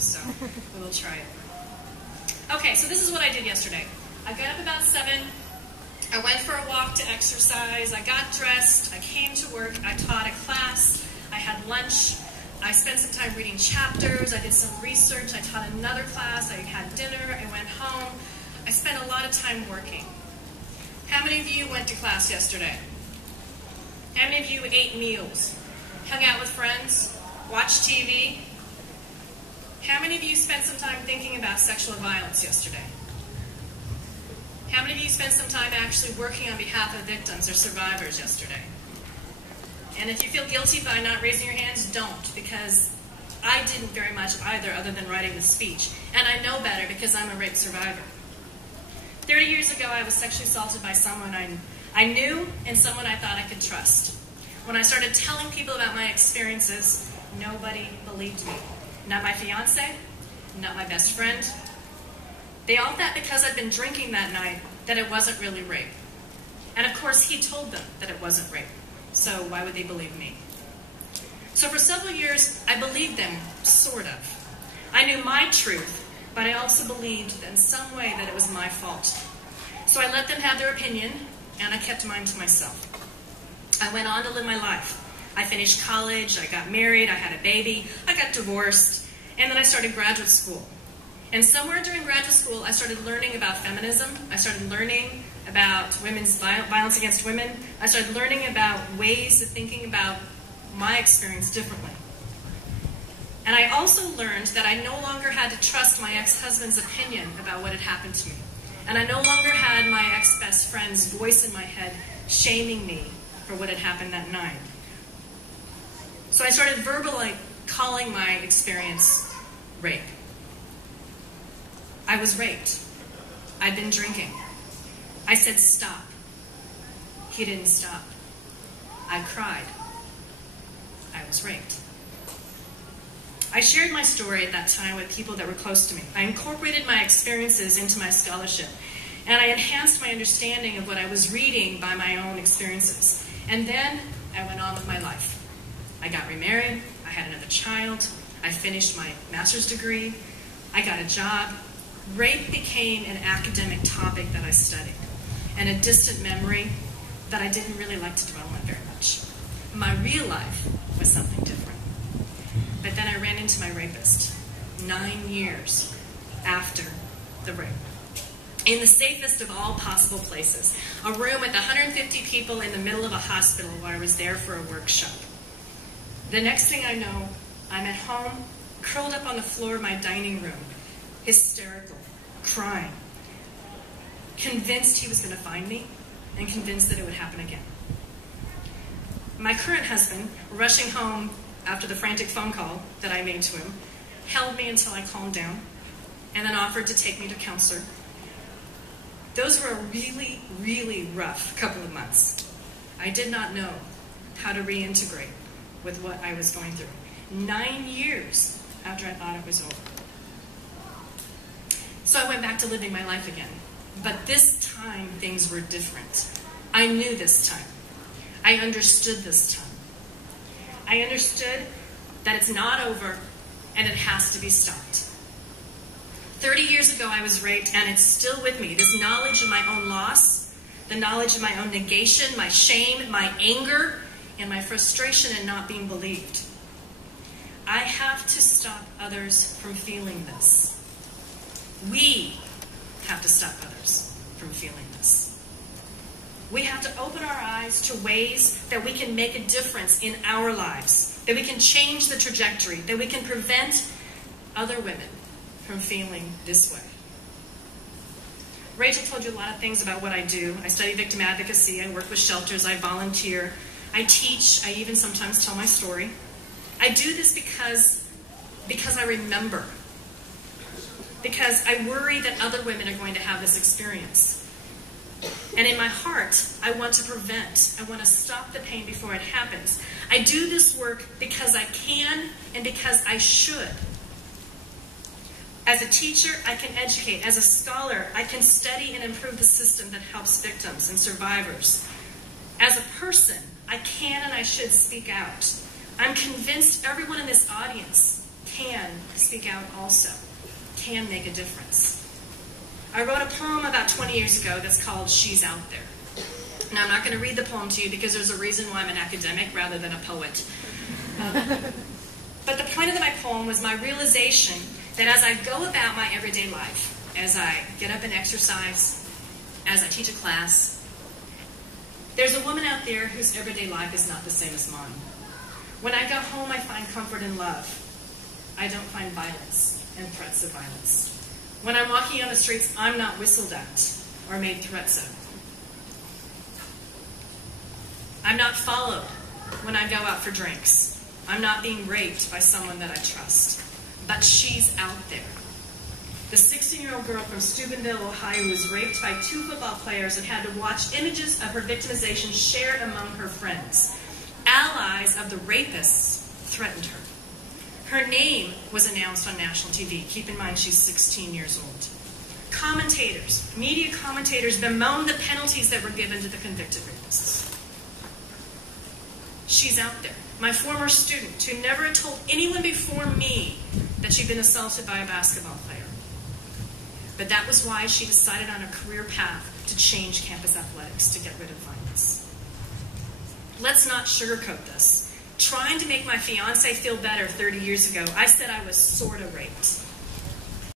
so we will try it. Okay, so this is what I did yesterday. I got up about 7. I went for a walk to exercise. I got dressed. I came to work. I taught a class. I had lunch. I spent some time reading chapters. I did some research. I taught another class. I had dinner. I went home. I spent a lot of time working. How many of you went to class yesterday? How many of you ate meals? Hung out with friends? Watched TV? How many of you spent some time thinking about sexual violence yesterday? How many of you spent some time actually working on behalf of victims or survivors yesterday? And if you feel guilty by not raising your hands, don't, because I didn't very much either other than writing the speech. And I know better because I'm a rape survivor. 30 years ago, I was sexually assaulted by someone I knew and someone I thought I could trust. When I started telling people about my experiences, nobody believed me. Not my fiance, not my best friend. They all thought because I'd been drinking that night that it wasn't really rape. And of course, he told them that it wasn't rape. So why would they believe me? So for several years, I believed them, sort of. I knew my truth, but I also believed in some way that it was my fault. So I let them have their opinion, and I kept mine to myself. I went on to live my life. I finished college, I got married, I had a baby, I got divorced, and then I started graduate school. And somewhere during graduate school, I started learning about feminism. I started learning about women's violence against women. I started learning about ways of thinking about my experience differently. And I also learned that I no longer had to trust my ex-husband's opinion about what had happened to me. And I no longer had my ex-best friend's voice in my head shaming me for what had happened that night. So I started verbally calling my experience rape. I was raped. I'd been drinking. I said, stop. He didn't stop. I cried. I was raped. I shared my story at that time with people that were close to me. I incorporated my experiences into my scholarship, and I enhanced my understanding of what I was reading by my own experiences. And then I went on with my life. I got remarried. I had another child. I finished my master's degree. I got a job. Rape became an academic topic that I studied, and a distant memory that I didn't really like to dwell on very much. My real life was something different. But then I ran into my rapist 9 years after the rape. In the safest of all possible places, a room with 150 people in the middle of a hospital where I was there for a workshop. The next thing I know, I'm at home, curled up on the floor of my dining room, hysterical, crying, convinced he was going to find me, and convinced that it would happen again. My current husband, rushing home after the frantic phone call that I made to him, held me until I calmed down, and then offered to take me to a counselor. Those were a really, really rough couple of months. I did not know how to reintegrate with what I was going through. 9 years after I thought it was over. So I went back to living my life again. But this time, things were different. I knew this time. I understood this time. I understood that it's not over and it has to be stopped. 30 years ago, I was raped, and it's still with me. This knowledge of my own loss, the knowledge of my own negation, my shame, my anger, and my frustration in not being believed. I have to stop others from feeling this. We have to stop others from feeling this. We have to open our eyes to ways that we can make a difference in our lives, that we can change the trajectory, that we can prevent other women from feeling this way. Rachel told you a lot of things about what I do. I study victim advocacy, I work with shelters, I volunteer, I teach, I even sometimes tell my story. I do this because I remember. Because I worry that other women are going to have this experience. And in my heart, I want to prevent. I want to stop the pain before it happens. I do this work because I can and because I should. As a teacher, I can educate. As a scholar, I can study and improve the system that helps victims and survivors. As a person, I can and I should speak out. I'm convinced everyone in this audience can speak out also, can make a difference. I wrote a poem about 20 years ago that's called She's Out There. Now, I'm not going to read the poem to you because there's a reason why I'm an academic rather than a poet. But the point of my poem was my realization that as I go about my everyday life, as I get up and exercise, as I teach a class, there's a woman out there whose everyday life is not the same as mine. When I go home, I find comfort and love. I don't find violence and threats of violence. When I'm walking on the streets, I'm not whistled at or made threats of. I'm not followed when I go out for drinks. I'm not being raped by someone that I trust. But she's out there. The 16-year-old girl from Steubenville, Ohio, was raped by 2 football players and had to watch images of her victimization shared among her friends. Allies of the rapists threatened her. Her name was announced on national TV. Keep in mind, she's 16 years old. Commentators, media commentators, bemoaned the penalties that were given to the convicted rapists. She's out there. My former student, who never had told anyone before me that she'd been assaulted by a basketball player. But that was why she decided on a career path to change campus athletics, to get rid of violence. Let's not sugarcoat this. Trying to make my fiance feel better 30 years ago, I said I was sort of raped.